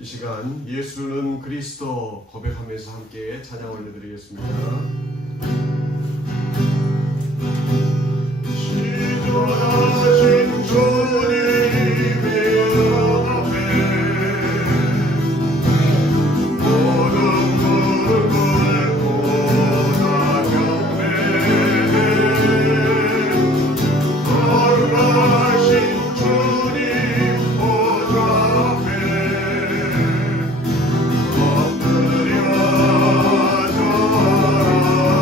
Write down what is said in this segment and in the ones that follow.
이 시간 예수는 그리스도 고백하면서 함께 찬양 올려드리겠습니다. 지도하신 주님의 앞에 모든 무릎 꿇고 다 경배해. 거룩하신 주님 보좌 앞에 엎드려 절하리.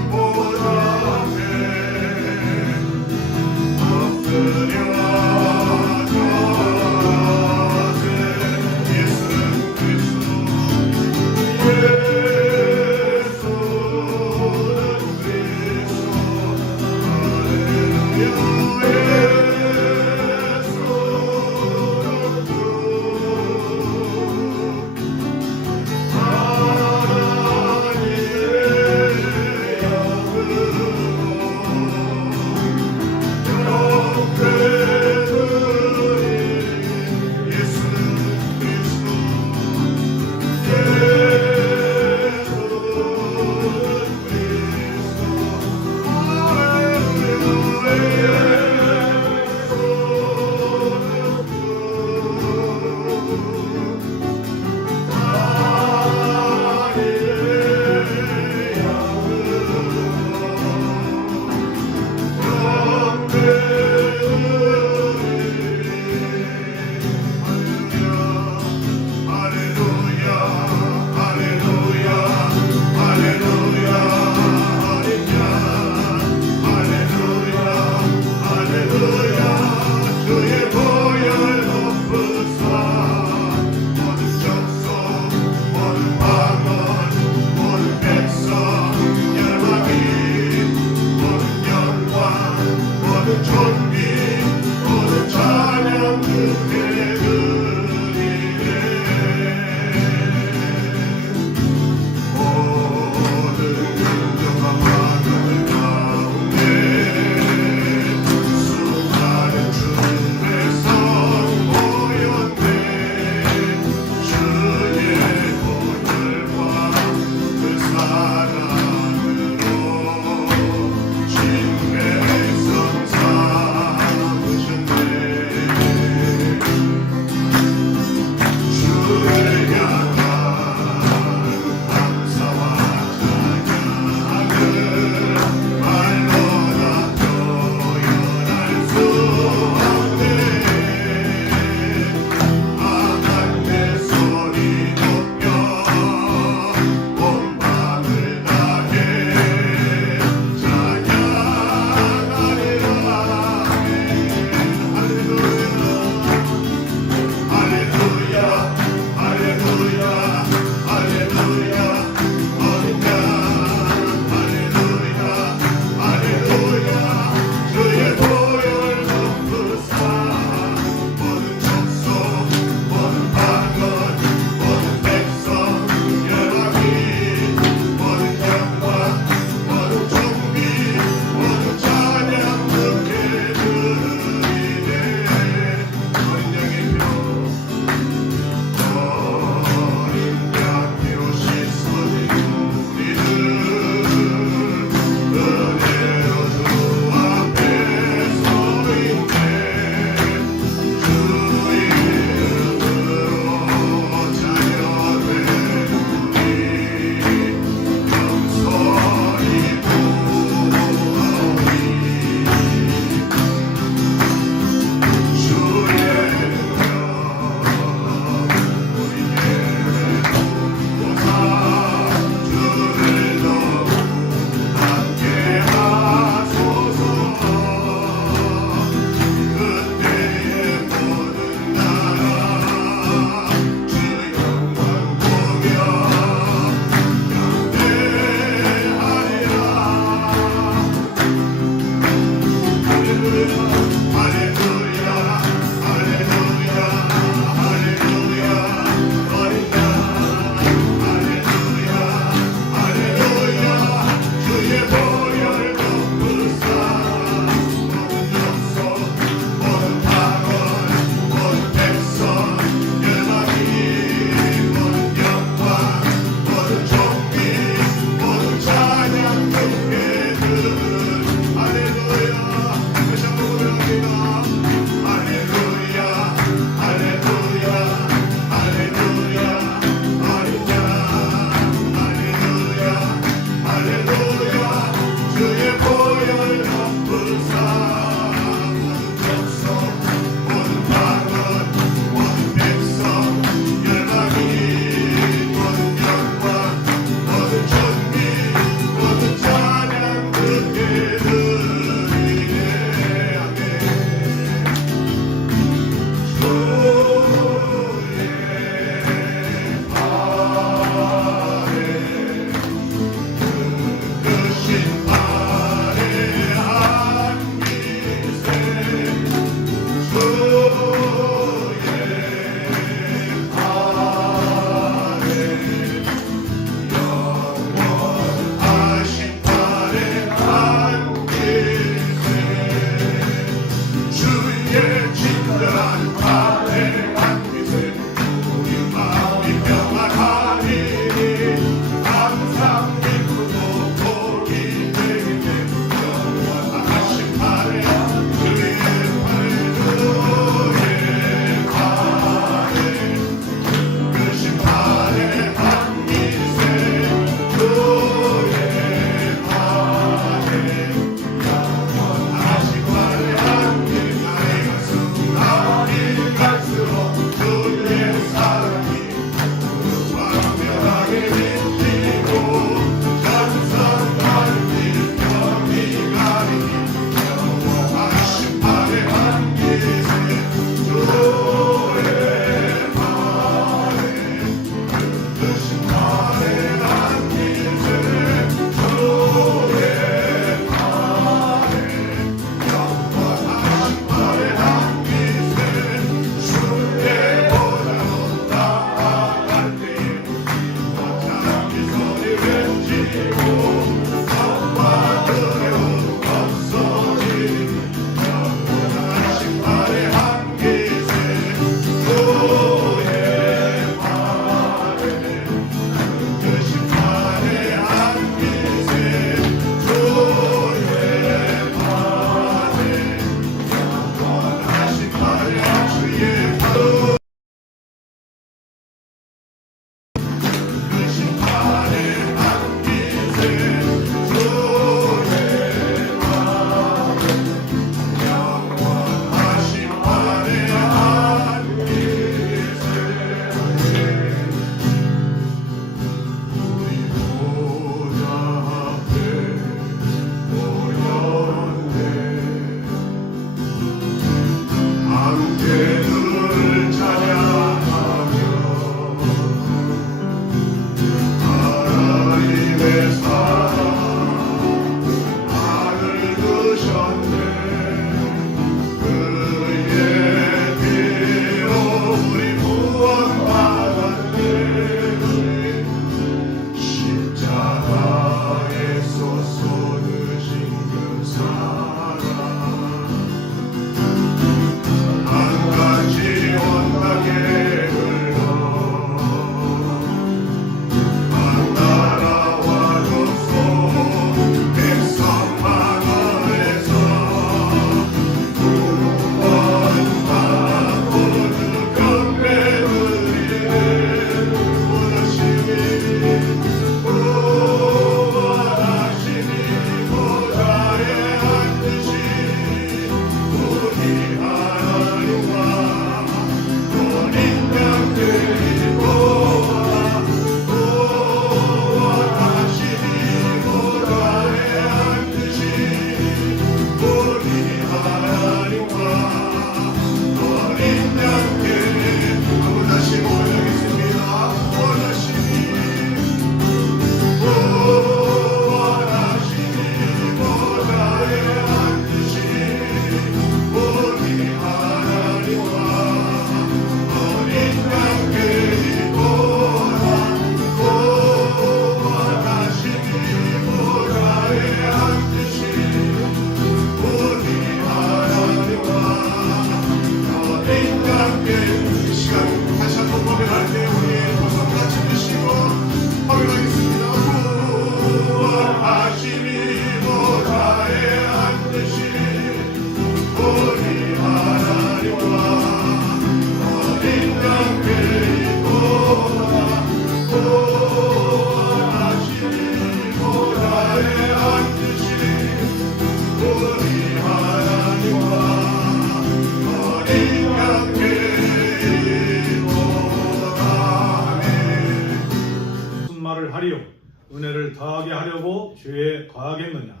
은혜를 더하게 하려고 죄에 거하겠느냐.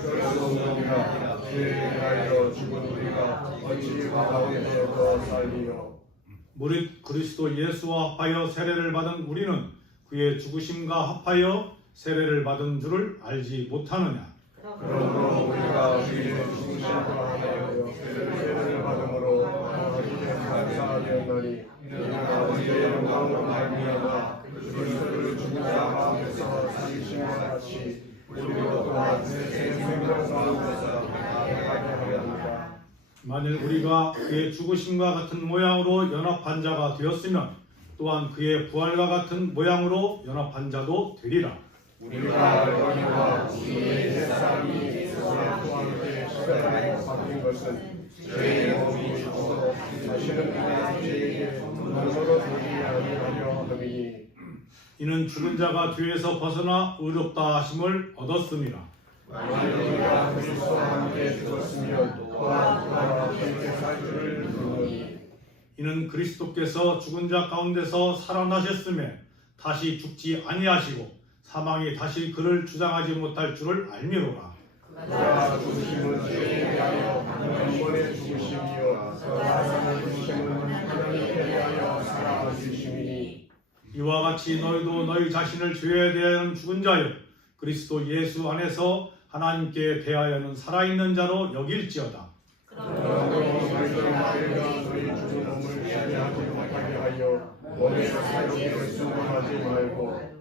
그럴 수 없느니라. 죄에 대하여 죽은 우리가 어찌 가운데 더 살리요. 무릇 그리스도 예수와 합하여 세례를 받은 우리는 그의 죽으심과 합하여 세례를 받은 줄을 알지 못하느냐. 그러므로 우리가 그의 죽으심과 하나여 세례를 받음으로 하나님께 감사하였나니 이는 아버지의 영광으로 말미암아 그리스도를 죽은 자 가운데서 살리심과 같이 우리도 또한 새 생명 가운데서 나아가게 하였느니라. 만일 우리가 그의 죽으심과 같은 모양으로 연합한 자가 되었으면 또한 그의 부활과 같은 모양으로 연합한 자도 되리라. 우리가 알거니와 우리의 옛사람이 그리스도와 함께 십자가에 박힌 것은 죄의 몸이 죽어 다시는 그의 죄에게 몸으로 되지 아니하려 함이니 이는 죽은 자가 죄에서 벗어나 의롭다 하심을 얻었음이라. 만일 우리가 그리스도와 함께 죽었으면 또한 그와 함께 살 줄을 믿노니 이는 그리스도께서 죽은 자 가운데서 살아나셨음에 다시 죽지 아니하시고 사망이 다시 그를 주장하지 못할 줄을 알미로라. 그가 죽으심은 죄에 대하여 한 번의 죽으심이요 그가 살아주심은 하나님께 대하여 살아주심이니 이와 같이 너희도 너희 자신을 죄에 대하여는 죽은 자요 그리스도 예수 안에서 하나님께 대하여는 살아있는 자로 여길지어다. 그러므로 너희들은 죄가 너희 죽은 몸을 취하지 못하게 하여 몸에서 사욕을 수고하지 말고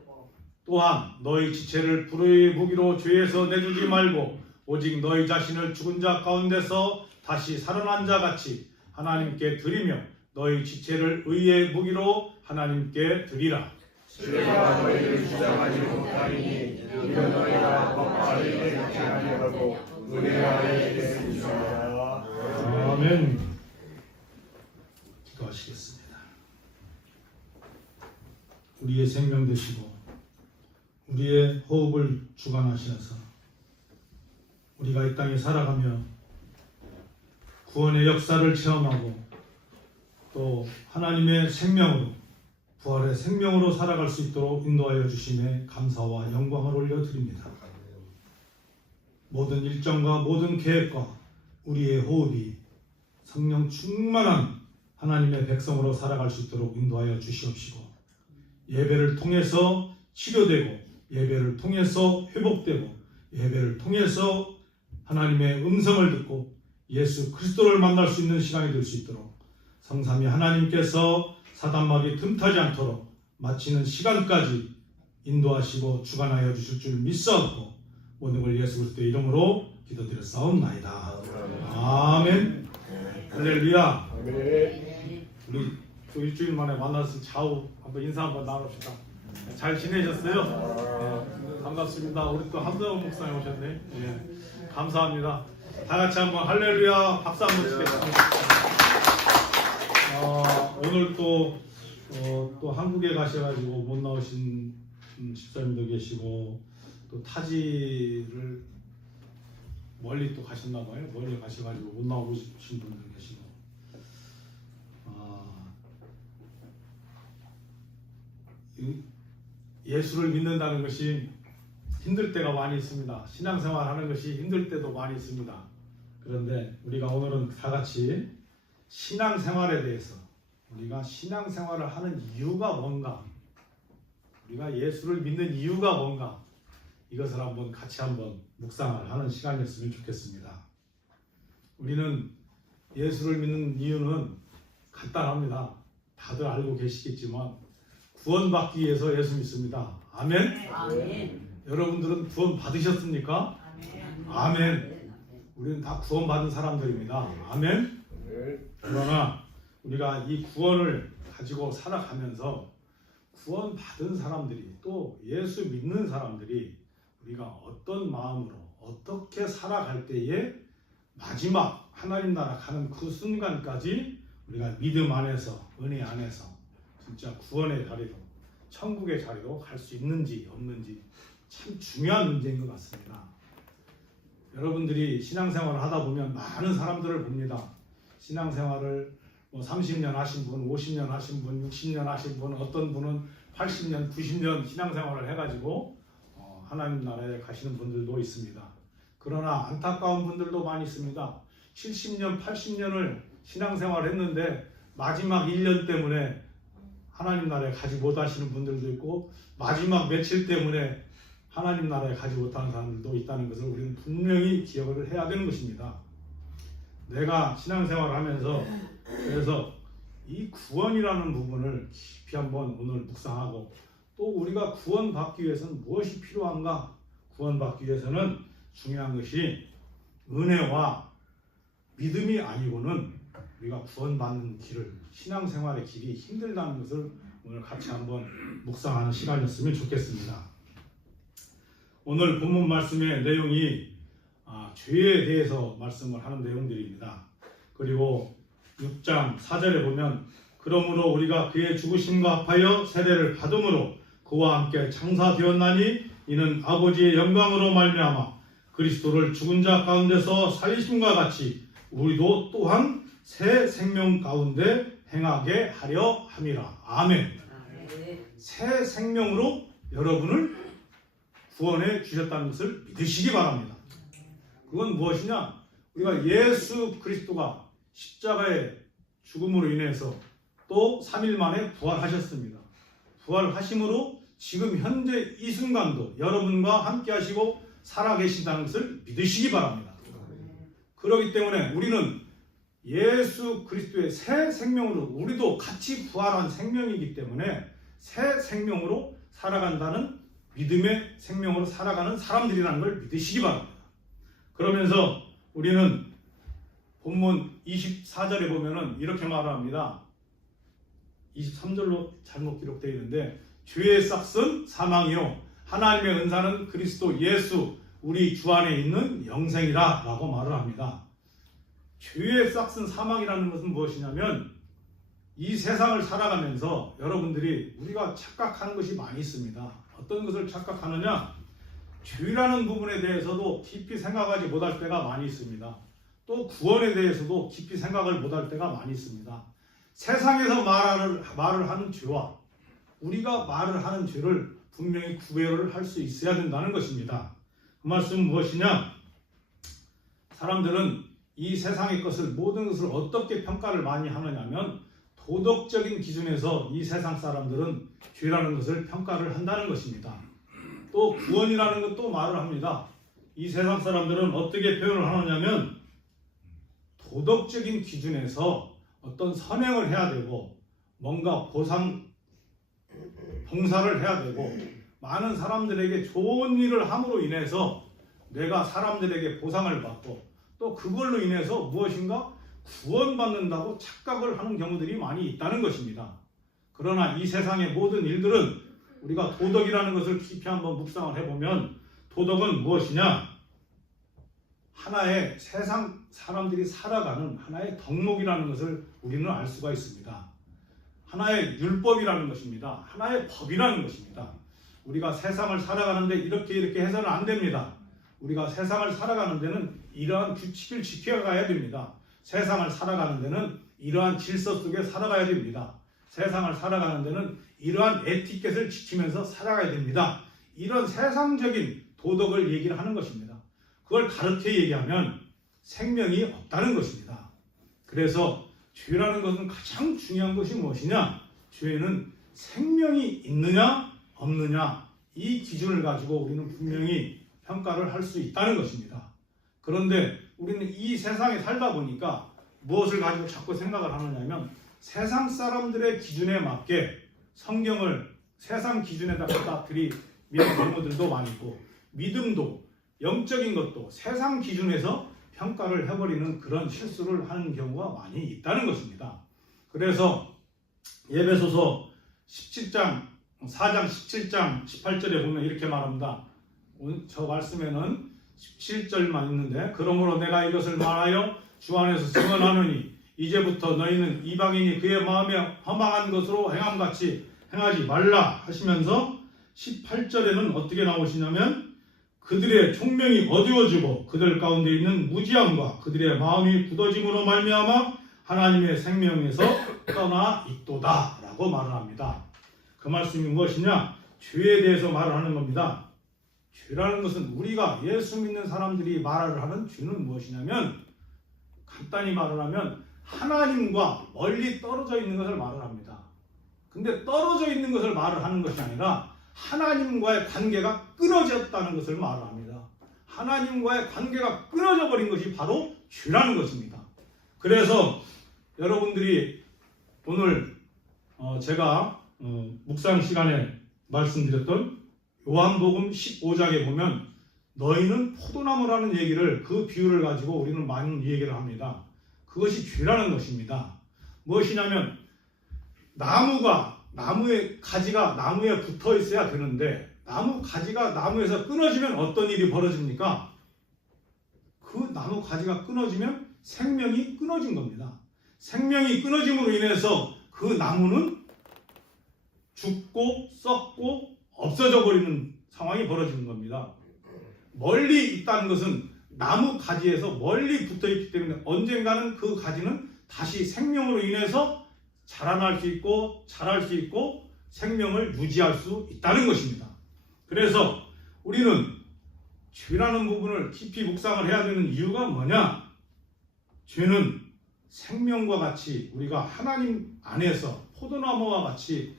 또한 너희 지체를 불의의 무기로 죄에서 내주지 말고 오직 너희 자신을 죽은 자 가운데서 다시 살아난 자 같이 하나님께 드리며 너희 지체를 의의 무기로 하나님께 드리라. 죄가 너희를 주장하지 못하리니 이는 너희가 법과 의에 있지 아니하고 은혜 아래에 계십니다. 아멘. 기도하시겠습니다. 우리의 생명 되시고 우리의 호흡을 주관하시면서 우리가 이 땅에 살아가며 구원의 역사를 체험하고 또 하나님의 생명으로 부활의 생명으로 살아갈 수 있도록 인도하여 주심에 감사와 영광을 올려드립니다. 모든 일정과 모든 계획과 우리의 호흡이 성령 충만한 하나님의 백성으로 살아갈 수 있도록 인도하여 주시옵시고 예배를 통해서 치료되고 예배를 통해서 회복되고 예배를 통해서 하나님의 음성을 듣고 예수 그리스도를 만날 수 있는 시간이 될 수 있도록 성삼위 하나님께서 사단마귀 틈타지 않도록 마치는 시간까지 인도하시고 주관하여 주실 줄 믿사옵고 모든 걸 예수 그리스도의 이름으로 기도드렸사옵나이다. 아멘. 할렐루야. 우리 또 일주일 만에 만나서 좌우 한번 인사 한번 나눕시다. 잘 지내셨어요? 네, 반갑습니다. 우리 또 함정원 목사님 오셨네. 네, 감사합니다. 다 같이 한번 할렐루야 박수 한번 치겠습니다. 오늘 또 한국에 가셔가지고 못 나오신 집사님도 계시고 또 타지를 멀리 또 가셨나봐요. 멀리 가셔가지고 못 나오신 분들 계시고 예수를 믿는다는 것이 힘들 때가 많이 있습니다. 신앙생활 하는 것이 힘들 때도 많이 있습니다. 그런데 우리가 오늘은 다 같이 신앙생활에 대해서 우리가 신앙생활을 하는 이유가 뭔가 우리가 예수를 믿는 이유가 뭔가 이것을 한번 같이 한번 묵상을 하는 시간이었으면 좋겠습니다. 우리는 예수를 믿는 이유는 간단합니다. 다들 알고 계시겠지만 구원받기 위해서 예수 믿습니다. 아멘? 아멘. 여러분들은 구원 받으셨습니까? 아멘. 아멘. 우리는 다 구원받은 사람들입니다. 아멘? 그러나 우리가 이 구원을 가지고 살아가면서 구원받은 사람들이 또 예수 믿는 사람들이 우리가 어떤 마음으로 어떻게 살아갈 때에 마지막 하나님 나라 가는 그 순간까지 우리가 믿음 안에서 은혜 안에서 진짜 구원의 자리로 천국의 자리로 갈 수 있는지 없는지 참 중요한 문제인 것 같습니다. 여러분들이 신앙생활을 하다 보면 많은 사람들을 봅니다. 신앙생활을 30년 하신 분, 50년 하신 분, 60년 하신 분, 어떤 분은 80년, 90년 신앙생활을 해가지고 하나님 나라에 가시는 분들도 있습니다. 그러나 안타까운 분들도 많이 있습니다. 70년, 80년을 신앙생활을 했는데 마지막 1년 때문에 하나님 나라에 가지 못하시는 분들도 있고 마지막 며칠 때문에 하나님 나라에 가지 못하는 사람들도 있다는 것을 우리는 분명히 기억을 해야 되는 것입니다. 내가 신앙생활을 하면서 그래서 이 구원이라는 부분을 깊이 한번 오늘 묵상하고 또 우리가 구원받기 위해서는 무엇이 필요한가? 구원받기 위해서는 중요한 것이 은혜와 믿음이 아니고는 우리가 구원받는 길을 신앙생활의 길이 힘들다는 것을 오늘 같이 한번 묵상하는 시간이었으면 좋겠습니다. 오늘 본문 말씀의 내용이 죄에 대해서 말씀을 하는 내용들입니다. 그리고 6장 4절에 보면 그러므로 우리가 그의 죽으심과 합하여 세례를 받음으로 그와 함께 장사되었나니 이는 아버지의 영광으로 말미암아 그리스도를 죽은 자 가운데서 살리심과 같이 우리도 또한 새 생명 가운데 행하게 하려 함이라. 아멘. 새 생명으로 여러분을 구원해 주셨다는 것을 믿으시기 바랍니다. 그건 무엇이냐? 우리가 예수 그리스도가 십자가의 죽음으로 인해서 또 3일 만에 부활하셨습니다. 부활하심으로 지금 현재 이 순간도 여러분과 함께 하시고 살아계신다는 것을 믿으시기 바랍니다. 그렇기 때문에 우리는 예수 그리스도의 새 생명으로 우리도 같이 부활한 생명이기 때문에 새 생명으로 살아간다는 믿음의 생명으로 살아가는 사람들이라는 걸 믿으시기 바랍니다. 그러면서 우리는 본문 24절에 보면은 이렇게 말합니다. 23절로 잘못 기록되어 있는데 죄의 싹은 사망이요 하나님의 은사는 그리스도 예수 우리 주 안에 있는 영생이라 라고 말을 합니다. 죄의 싹은 사망이라는 것은 무엇이냐면 이 세상을 살아가면서 여러분들이 우리가 착각하는 것이 많이 있습니다. 어떤 것을 착각하느냐? 죄라는 부분에 대해서도 깊이 생각하지 못할 때가 많이 있습니다. 또 구원에 대해서도 깊이 생각을 못할 때가 많이 있습니다. 세상에서 말을 하는 죄와 우리가 말을 하는 죄를 분명히 구별을 할 수 있어야 된다는 것입니다. 그 말씀은 무엇이냐? 사람들은 이 세상의 것을 모든 것을 어떻게 평가를 많이 하느냐면 도덕적인 기준에서 이 세상 사람들은 죄라는 것을 평가를 한다는 것입니다. 또 구원이라는 것도 말을 합니다. 이 세상 사람들은 어떻게 표현을 하느냐면 도덕적인 기준에서 어떤 선행을 해야 되고 뭔가 봉사를 해야 되고 많은 사람들에게 좋은 일을 함으로 인해서 내가 사람들에게 보상을 받고 또 그걸로 인해서 무엇인가 구원받는다고 착각을 하는 경우들이 많이 있다는 것입니다. 그러나 이 세상의 모든 일들은 우리가 도덕이라는 것을 깊이 한번 묵상을 해보면 도덕은 무엇이냐? 하나의 세상 사람들이 살아가는 하나의 덕목이라는 것을 우리는 알 수가 있습니다. 하나의 율법이라는 것입니다. 하나의 법이라는 것입니다. 우리가 세상을 살아가는데 이렇게 해서는 안 됩니다. 우리가 세상을 살아가는 데는 이러한 규칙을 지켜가야 됩니다. 세상을 살아가는 데는 이러한 질서 속에 살아가야 됩니다. 세상을 살아가는 데는 이러한 에티켓을 지키면서 살아가야 됩니다. 이런 세상적인 도덕을 얘기를 하는 것입니다. 그걸 가르쳐 얘기하면 생명이 없다는 것입니다. 그래서 죄라는 것은 가장 중요한 것이 무엇이냐? 죄는 생명이 있느냐 없느냐 이 기준을 가지고 우리는 분명히 평가를 할 수 있다는 것입니다. 그런데 우리는 이 세상에 살다 보니까 무엇을 가지고 자꾸 생각을 하느냐면 세상 사람들의 기준에 맞게 성경을 세상 기준에다 갖다 들이미는 경우들도 많이 있고 믿음도 영적인 것도 세상 기준에서 평가를 해버리는 그런 실수를 하는 경우가 많이 있다는 것입니다. 그래서 에베소서 4장 17장 18절에 보면 이렇게 말합니다. 저 말씀에는 17절만 있는데 그러므로 내가 이것을 말하여 주 안에서 증언하노니 이제부터 너희는 이방인이 그의 마음에 허망한 것으로 행함같이 행하지 말라 하시면서 18절에는 어떻게 나오시냐면 그들의 총명이 어두워지고 그들 가운데 있는 무지함과 그들의 마음이 굳어짐으로 말미암아 하나님의 생명에서 떠나 있도다 라고 말을 합니다. 그 말씀이 무엇이냐? 죄에 대해서 말을 하는 겁니다. 죄라는 것은 우리가 예수 믿는 사람들이 말을 하는 죄는 무엇이냐면, 간단히 말을 하면 하나님과 멀리 떨어져 있는 것을 말을 합니다. 근데 떨어져 있는 것을 말을 하는 것이 아니라 하나님과의 관계가 끊어졌다는 것을 말을 합니다. 하나님과의 관계가 끊어져 버린 것이 바로 죄라는 것입니다. 그래서 여러분들이 오늘 제가 묵상 시간에 말씀드렸던 요한복음 15장에 보면 너희는 포도나무라는 얘기를, 그 비유를 가지고 우리는 많은 얘기를 합니다. 그것이 죄라는 것입니다. 무엇이냐면 나무의 가지가 나무에 붙어 있어야 되는데 나무 가지가 나무에서 끊어지면 어떤 일이 벌어집니까? 그 나무 가지가 끊어지면 생명이 끊어진 겁니다. 생명이 끊어짐으로 인해서 그 나무는 죽고 썩고 없어져 버리는 상황이 벌어지는 겁니다. 멀리 있다는 것은 나무 가지에서 멀리 붙어 있기 때문에 언젠가는 그 가지는 다시 생명으로 인해서 자라날 수 있고 자랄 수 있고 생명을 유지할 수 있다는 것입니다. 그래서 우리는 죄라는 부분을 깊이 묵상을 해야 되는 이유가 뭐냐? 죄는 생명과 같이 우리가 하나님 안에서 포도나무와 같이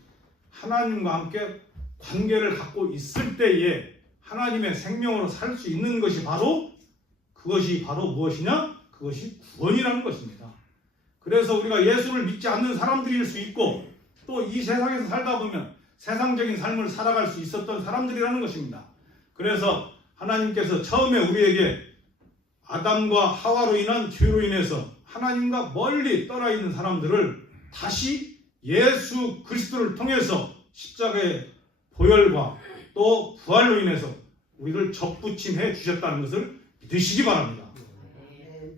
하나님과 함께 관계를 갖고 있을 때에 하나님의 생명으로 살 수 있는 것이 그것이 바로 무엇이냐? 그것이 구원이라는 것입니다. 그래서 우리가 예수를 믿지 않는 사람들일 수 있고 또 이 세상에서 살다 보면 세상적인 삶을 살아갈 수 있었던 사람들이라는 것입니다. 그래서 하나님께서 처음에 우리에게 아담과 하와로 인한 죄로 인해서 하나님과 멀리 떠나 있는 사람들을 다시 예수 그리스도를 통해서 십자가의 보혈과 또 부활로 인해서 우리를 접붙임해 주셨다는 것을 믿으시기 바랍니다.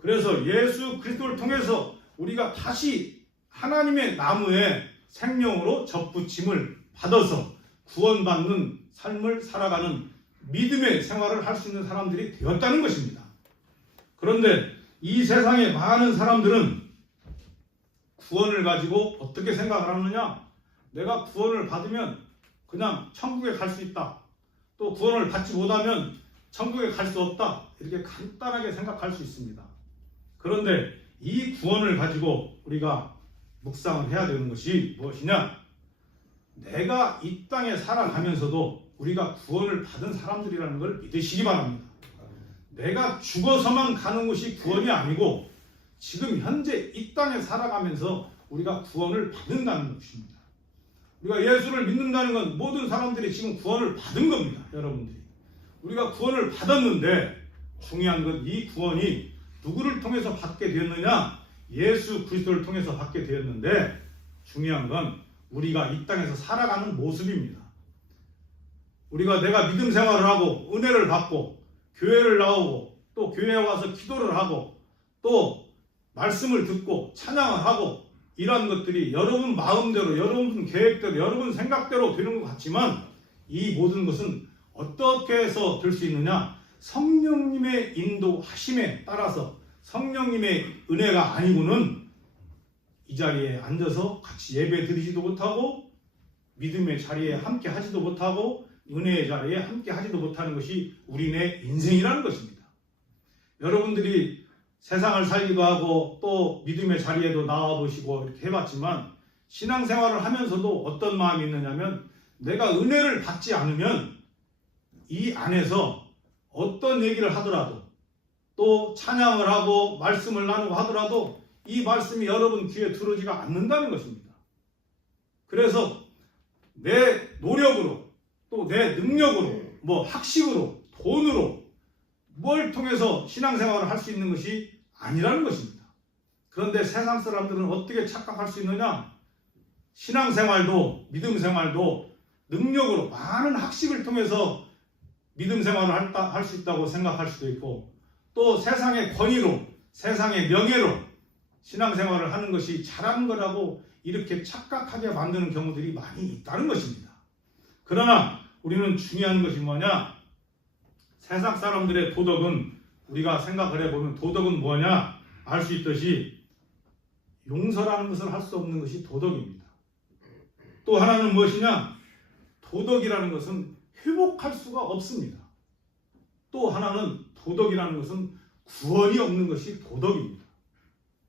그래서 예수 그리스도를 통해서 우리가 다시 하나님의 나무에 생명으로 접붙임을 받아서 구원받는 삶을 살아가는 믿음의 생활을 할 수 있는 사람들이 되었다는 것입니다. 그런데 이 세상의 많은 사람들은 구원을 가지고 어떻게 생각을 하느냐? 내가 구원을 받으면 그냥 천국에 갈 수 있다. 또 구원을 받지 못하면 천국에 갈 수 없다. 이렇게 간단하게 생각할 수 있습니다. 그런데 이 구원을 가지고 우리가 묵상을 해야 되는 것이 무엇이냐? 내가 이 땅에 살아가면서도 우리가 구원을 받은 사람들이라는 걸 믿으시기 바랍니다. 내가 죽어서만 가는 것이 구원이 아니고 지금 현재 이 땅에 살아가면서 우리가 구원을 받는다는 것입니다. 우리가 예수를 믿는다는 건 모든 사람들이 지금 구원을 받은 겁니다. 여러분들이. 우리가 구원을 받았는데 중요한 건 이 구원이 누구를 통해서 받게 되었느냐? 예수 그리스도를 통해서 받게 되었는데 중요한 건 우리가 이 땅에서 살아가는 모습입니다. 내가 믿음 생활을 하고 은혜를 받고 교회를 나오고 또 교회에 와서 기도를 하고 또 말씀을 듣고 찬양을 하고 이러한 것들이 여러분 마음대로 여러분 계획대로 여러분 생각대로 되는 것 같지만 이 모든 것은 어떻게 해서 될 수 있느냐? 성령님의 인도하심에 따라서 성령님의 은혜가 아니고는 이 자리에 앉아서 같이 예배 드리지도 못하고 믿음의 자리에 함께 하지도 못하고 은혜의 자리에 함께 하지도 못하는 것이 우리네 인생이라는 것입니다. 여러분들이 세상을 살기도 하고 또 믿음의 자리에도 나와보시고 이렇게 해봤지만 신앙생활을 하면서도 어떤 마음이 있느냐면 내가 은혜를 받지 않으면 이 안에서 어떤 얘기를 하더라도 또 찬양을 하고 말씀을 나누고 하더라도 이 말씀이 여러분 귀에 들어오지가 않는다는 것입니다. 그래서 내 노력으로 또 내 능력으로 학식으로 돈으로 뭘 통해서 신앙생활을 할 수 있는 것이 아니라는 것입니다. 그런데 세상 사람들은 어떻게 착각할 수 있느냐? 신앙생활도 믿음생활도 능력으로 많은 학식을 통해서 믿음생활을 할 수 있다고 생각할 수도 있고 또 세상의 권위로 세상의 명예로 신앙생활을 하는 것이 잘하는 거라고 이렇게 착각하게 만드는 경우들이 많이 있다는 것입니다. 그러나 우리는 중요한 것이 뭐냐? 세상 사람들의 도덕은 우리가 생각을 해보면 도덕은 뭐냐? 알 수 있듯이 용서라는 것을 할 수 없는 것이 도덕입니다. 또 하나는 무엇이냐? 도덕이라는 것은 회복할 수가 없습니다. 또 하나는 도덕이라는 것은 구원이 없는 것이 도덕입니다.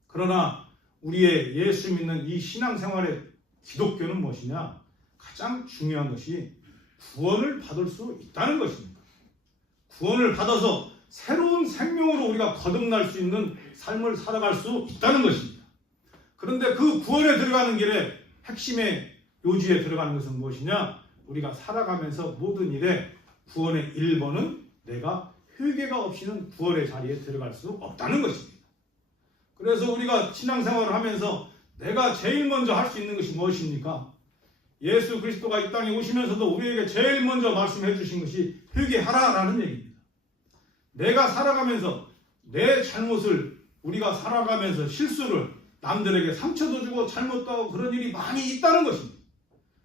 그러나 우리의 예수 믿는 이 신앙생활의 기독교는 무엇이냐? 가장 중요한 것이 구원을 받을 수 있다는 것입니다. 구원을 받아서 새로운 생명으로 우리가 거듭날 수 있는 삶을 살아갈 수 있다는 것입니다. 그런데 그 구원에 들어가는 길에 핵심의 요지에 들어가는 것은 무엇이냐? 우리가 살아가면서 모든 일에 구원의 1번은 내가 회개가 없이는 구원의 자리에 들어갈 수 없다는 것입니다. 그래서 우리가 신앙생활을 하면서 내가 제일 먼저 할 수 있는 것이 무엇입니까? 예수 그리스도가 이 땅에 오시면서도 우리에게 제일 먼저 말씀해 주신 것이 회개하라라는 얘기입니다. 내가 살아가면서 내 잘못을 우리가 살아가면서 실수를 남들에게 상처도 주고 잘못도 하고 그런 일이 많이 있다는 것입니다.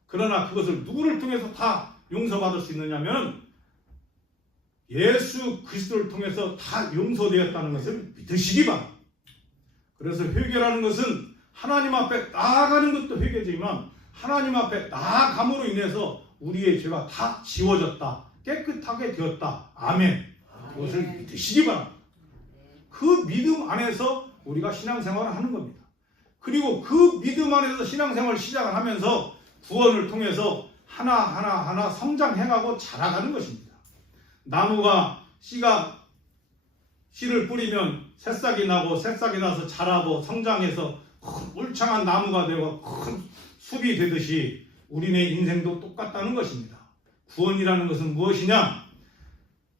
그러나 그것을 누구를 통해서 다 용서받을 수 있느냐면 예수 그리스도를 통해서 다 용서되었다는 것을 믿으시기 바랍니다. 그래서 회개라는 것은 하나님 앞에 나아가는 것도 회개지만 하나님 앞에 나아감으로 인해서 우리의 죄가 다 지워졌다, 깨끗하게 되었다. 아멘. 그것을 믿으시기 바랍니다. 그 믿음 안에서 우리가 신앙생활을 하는 겁니다. 그리고 그 믿음 안에서 신앙생활을 시작을 하면서 구원을 통해서 하나하나 성장해가고 자라가는 것입니다. 나무가 씨를 뿌리면 새싹이 나고 새싹이 나서 자라고 성장해서 울창한 나무가 되고 큰 숲이 되듯이 우리네 인생도 똑같다는 것입니다. 구원이라는 것은 무엇이냐?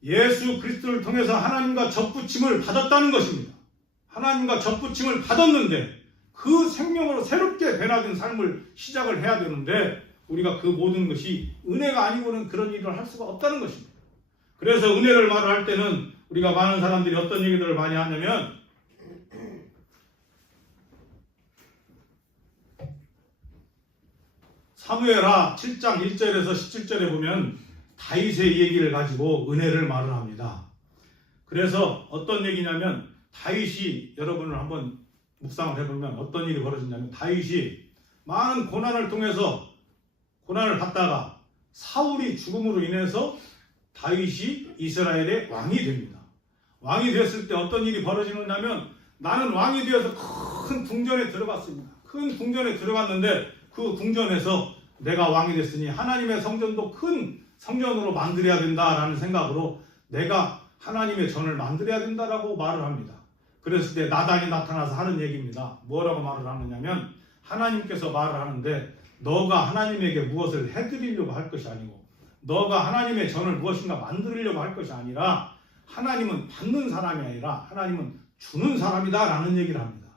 예수 그리스도를 통해서 하나님과 접붙임을 받았다는 것입니다. 하나님과 접붙임을 받았는데 그 생명으로 새롭게 변화된 삶을 시작을 해야 되는데 우리가 그 모든 것이 은혜가 아니고는 그런 일을 할 수가 없다는 것입니다. 그래서 은혜를 말을 할 때는 우리가 많은 사람들이 어떤 얘기들을 많이 하냐면 사무엘하 7장 1절에서 17절에 보면 다윗의 얘기를 가지고 은혜를 말을 합니다. 그래서 어떤 얘기냐면 다윗이 여러분을 한번 묵상을 해보면 어떤 일이 벌어졌냐면 다윗이 많은 고난을 통해서 고난을 받다가 사울이 죽음으로 인해서 다윗이 이스라엘의 왕이 됩니다. 왕이 됐을 때 어떤 일이 벌어지느냐면 나는 왕이 되어서 큰 궁전에 들어갔습니다. 큰 궁전에 들어갔는데 그 궁전에서 내가 왕이 됐으니 하나님의 성전도 큰 성전으로 만들어야 된다라는 생각으로 내가 하나님의 전을 만들어야 된다라고 말을 합니다. 그랬을 때 나단이 나타나서 하는 얘기입니다. 뭐라고 말을 하느냐면 하나님께서 말을 하는데 너가 하나님에게 무엇을 해드리려고 할 것이 아니고 너가 하나님의 전을 무엇인가 만들려고 할 것이 아니라 하나님은 받는 사람이 아니라 하나님은 주는 사람이다 라는 얘기를 합니다.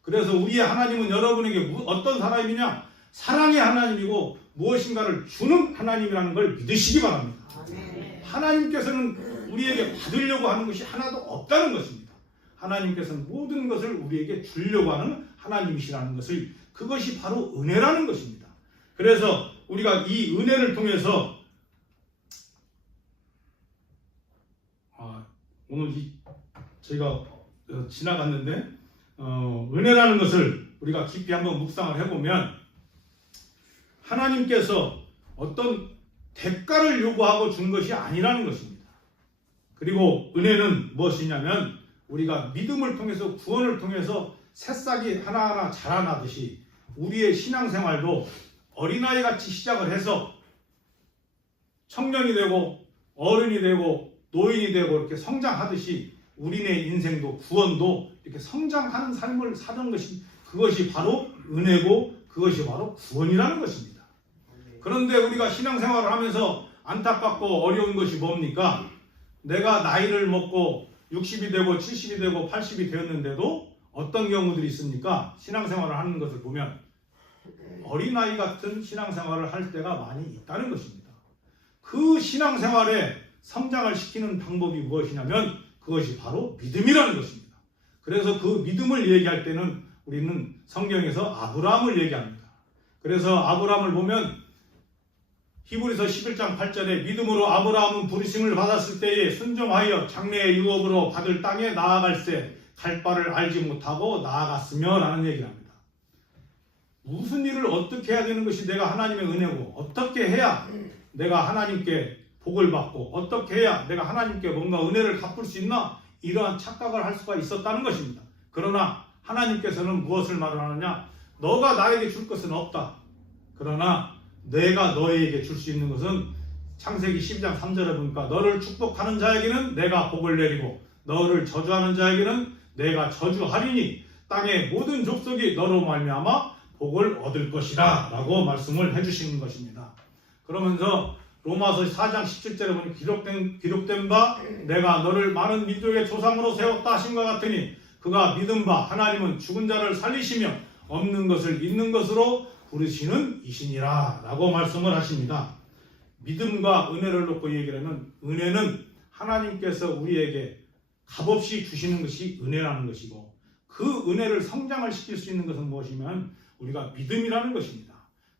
그래서 우리의 하나님은 여러분에게 어떤 사람이냐? 사랑의 하나님이고 무엇인가를 주는 하나님이라는 걸 믿으시기 바랍니다. 하나님께서는 우리에게 받으려고 하는 것이 하나도 없다는 것입니다. 하나님께서는 모든 것을 우리에게 주려고 하는 하나님이시라는 것을 그것이 바로 은혜라는 것입니다. 그래서 우리가 이 은혜를 통해서 오늘 제가 지나갔는데 은혜라는 것을 우리가 깊이 한번 묵상을 해보면 하나님께서 어떤 대가를 요구하고 준 것이 아니라는 것입니다. 그리고 은혜는 무엇이냐면 우리가 믿음을 통해서 구원을 통해서 새싹이 하나하나 자라나듯이 우리의 신앙생활도 어린아이 같이 시작을 해서 청년이 되고 어른이 되고 노인이 되고 이렇게 성장하듯이 우리네 인생도 구원도 이렇게 성장하는 삶을 사는 것이 그것이 바로 은혜고 그것이 바로 구원이라는 것입니다. 그런데 우리가 신앙생활을 하면서 안타깝고 어려운 것이 뭡니까? 내가 나이를 먹고 60이 되고 70이 되고 80이 되었는데도 어떤 경우들이 있습니까? 신앙생활을 하는 것을 보면 어린아이 같은 신앙생활을 할 때가 많이 있다는 것입니다. 그 신앙생활에 성장을 시키는 방법이 무엇이냐면 그것이 바로 믿음이라는 것입니다. 그래서 그 믿음을 얘기할 때는 우리는 성경에서 아브라함을 얘기합니다. 그래서 아브라함을 보면 히브리서 11장 8절에 믿음으로 아브라함은 부르심을 받았을 때에 순종하여 장래의 유업으로 받을 땅에 나아갈새 갈 바를 알지 못하고 나아갔으며 라는 얘기를 합니다. 무슨 일을 어떻게 해야 되는 것이 내가 하나님의 은혜고 어떻게 해야 내가 하나님께 복을 받고 어떻게 해야 내가 하나님께 뭔가 은혜를 갚을 수 있나 이러한 착각을 할 수가 있었다는 것입니다. 그러나 하나님께서는 무엇을 말하느냐? 너가 나에게 줄 것은 없다. 그러나 내가 너에게 줄 수 있는 것은 창세기 12장 3절에 보니까 너를 축복하는 자에게는 내가 복을 내리고 너를 저주하는 자에게는 내가 저주하리니 땅의 모든 족속이 너로 말미암아 복을 얻을 것이다 라고 말씀을 해주시는 것입니다. 그러면서 로마서 4장 17절에 보니 기록된 바 내가 너를 많은 민족의 조상으로 세웠다 하신과 같으니 그가 믿은 바 하나님은 죽은 자를 살리시며 없는 것을 있는 것으로 부르시는 이시니라 라고 말씀을 하십니다. 믿음과 은혜를 놓고 얘기를 하면 은혜는 하나님께서 우리에게 값없이 주시는 것이 은혜라는 것이고 그 은혜를 성장을 시킬 수 있는 것은 무엇이면 우리가 믿음이라는 것입니다.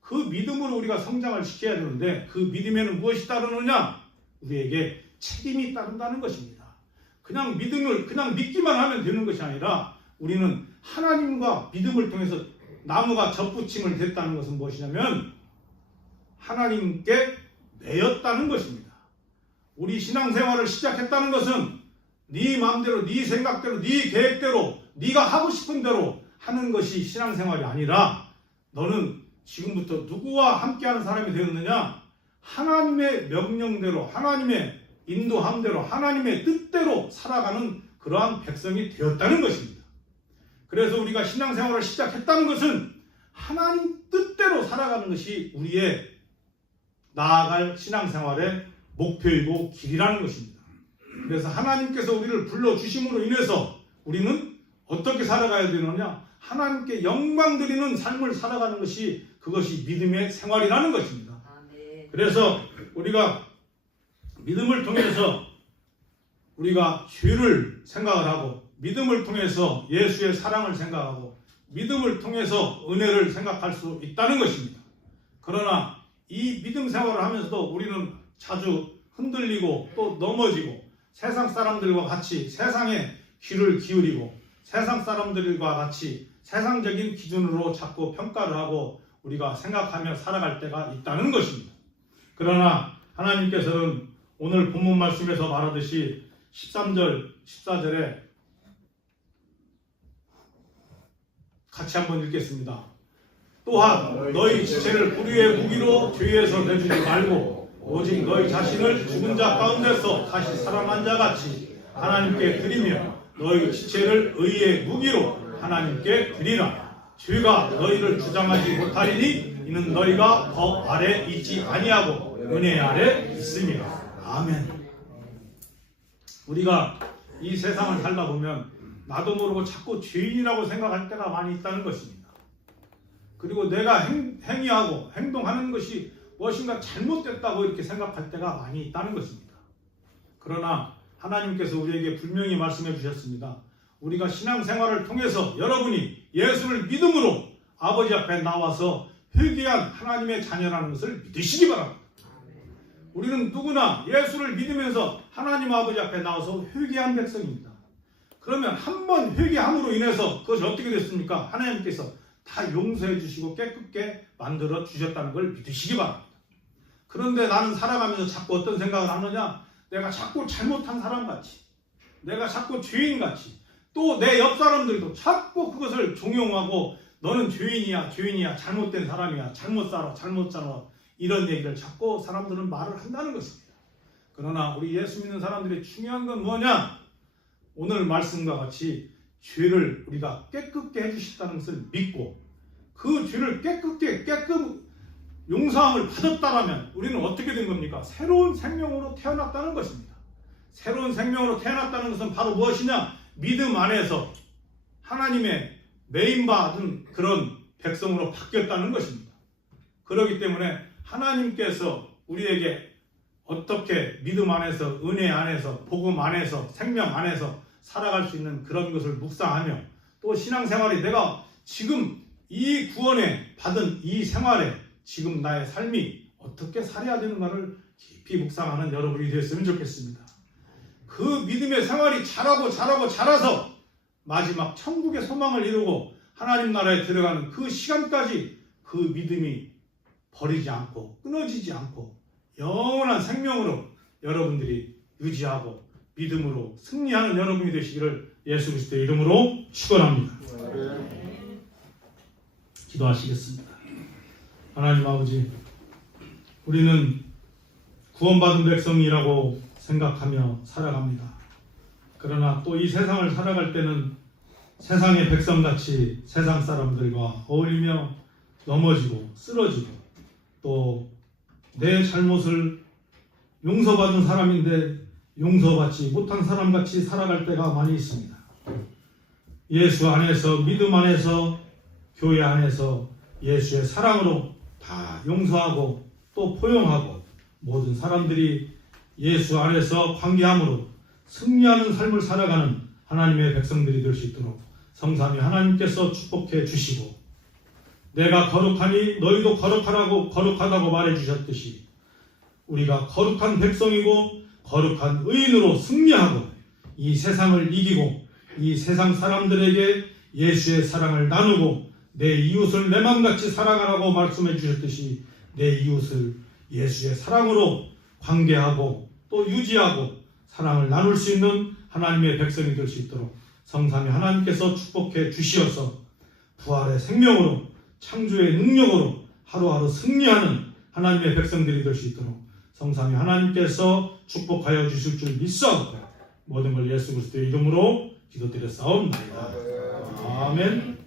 그 믿음으로 우리가 성장을 시켜야 되는데 그 믿음에는 무엇이 따르느냐? 우리에게 책임이 따른다는 것입니다. 그냥 믿음을 그냥 믿기만 하면 되는 것이 아니라 우리는 하나님과 믿음을 통해서 나무가 젖붙임을 됐다는 것은 무엇이냐면 하나님께 매였다는 것입니다. 우리 신앙생활을 시작했다는 것은 네 마음대로, 네 생각대로, 네 계획대로, 네가 하고 싶은 대로 하는 것이 신앙생활이 아니라 너는 지금부터 누구와 함께하는 사람이 되었느냐? 하나님의 명령대로, 하나님의 인도함대로, 하나님의 뜻대로 살아가는 그러한 백성이 되었다는 것입니다. 그래서 우리가 신앙생활을 시작했다는 것은 하나님 뜻대로 살아가는 것이 우리의 나아갈 신앙생활의 목표이고 길이라는 것입니다. 그래서 하나님께서 우리를 불러주심으로 인해서 우리는 어떻게 살아가야 되느냐? 하나님께 영광 드리는 삶을 살아가는 것이 그것이 믿음의 생활이라는 것입니다. 그래서 우리가 믿음을 통해서 우리가 죄를 생각을 하고 믿음을 통해서 예수의 사랑을 생각하고 믿음을 통해서 은혜를 생각할 수 있다는 것입니다. 그러나 이 믿음 생활을 하면서도 우리는 자주 흔들리고 또 넘어지고 세상 사람들과 같이 세상에 귀를 기울이고 세상 사람들과 같이 세상적인 기준으로 자꾸 평가를 하고 우리가 생각하며 살아갈 때가 있다는 것입니다. 그러나 하나님께서는 오늘 본문 말씀에서 말하듯이 13절, 14절에 같이 한번 읽겠습니다. 또한 너희 지체를 불의의 무기로 죄에서 내주지 말고 오직 너희 자신을 죽은 자 가운데서 다시 살아난 자 같이 하나님께 드리며 너희 지체를 의의 무기로 하나님께 드리라. 죄가 너희를 주장하지 못하리니 이는 너희가 법 아래 있지 아니하고 은혜 아래 있습니다. 아멘. 우리가 이 세상을 살다 보면 나도 모르고 자꾸 죄인이라고 생각할 때가 많이 있다는 것입니다. 그리고 내가 행위하고 행동하는 것이 무엇인가 잘못됐다고 이렇게 생각할 때가 많이 있다는 것입니다. 그러나 하나님께서 우리에게 분명히 말씀해 주셨습니다. 우리가 신앙생활을 통해서 여러분이 예수를 믿음으로 아버지 앞에 나와서 회개한 하나님의 자녀라는 것을 믿으시기 바랍니다. 우리는 누구나 예수를 믿으면서 하나님 아버지 앞에 나와서 회개한 백성입니다. 그러면 한 번 회개함으로 인해서 그것이 어떻게 됐습니까? 하나님께서 다 용서해 주시고 깨끗게 만들어 주셨다는 걸 믿으시기 바랍니다. 그런데 나는 살아가면서 자꾸 어떤 생각을 하느냐? 내가 자꾸 잘못한 사람같이, 내가 자꾸 죄인같이, 또 내 옆 사람들도 자꾸 그것을 종용하고 너는 죄인이야, 죄인이야, 잘못된 사람이야, 잘못 살아, 이런 얘기를 자꾸 사람들은 말을 한다는 것입니다. 그러나 우리 예수 믿는 사람들의 중요한 건 뭐냐? 오늘 말씀과 같이 죄를 우리가 깨끗게 해주셨다는 것을 믿고 그 죄를 깨끗 용서함을 받았다라면 우리는 어떻게 된 겁니까? 새로운 생명으로 태어났다는 것입니다. 새로운 생명으로 태어났다는 것은 바로 무엇이냐? 믿음 안에서 하나님의 매임받은 그런 백성으로 바뀌었다는 것입니다. 그렇기 때문에 하나님께서 우리에게 어떻게 믿음 안에서, 은혜 안에서, 복음 안에서, 생명 안에서 살아갈 수 있는 그런 것을 묵상하며 또 신앙생활이 내가 지금 이 구원에 받은 이 생활에 지금 나의 삶이 어떻게 살아야 되는가를 깊이 묵상하는 여러분이 되었으면 좋겠습니다. 그 믿음의 생활이 자라서 마지막 천국의 소망을 이루고 하나님 나라에 들어가는 그 시간까지 그 믿음이 버리지 않고 끊어지지 않고 영원한 생명으로 여러분들이 유지하고 믿음으로 승리하는 여러분이 되시기를 예수 그리스도의 이름으로 축원합니다. 기도하시겠습니다. 하나님 아버지, 우리는 구원받은 백성이라고 생각하며 살아갑니다. 그러나 또 이 세상을 살아갈 때는 세상의 백성같이 세상 사람들과 어울리며 넘어지고 쓰러지고 또 내 잘못을 용서받은 사람인데 용서받지 못한 사람같이 살아갈 때가 많이 있습니다. 예수 안에서, 믿음 안에서, 교회 안에서 예수의 사랑으로 다 용서하고 또 포용하고 모든 사람들이 예수 안에서 관계함으로 승리하는 삶을 살아가는 하나님의 백성들이 될 수 있도록 성삼위 하나님께서 축복해 주시고, 내가 거룩하니 너희도 거룩하다고 말해 주셨듯이 우리가 거룩한 백성이고 거룩한 의인으로 승리하고 이 세상을 이기고 이 세상 사람들에게 예수의 사랑을 나누고 내 이웃을 내 맘같이 사랑하라고 말씀해 주셨듯이 내 이웃을 예수의 사랑으로 관계하고 또 유지하고 사랑을 나눌 수 있는 하나님의 백성이 될 수 있도록 성삼위 하나님께서 축복해 주시어서 부활의 생명으로 창조의 능력으로 하루하루 승리하는 하나님의 백성들이 될 수 있도록 성삼위 하나님께서 축복하여 주실 줄 믿사옵고 모든 걸 예수 그리스도의 이름으로 기도드렸사옵나이다. 아멘.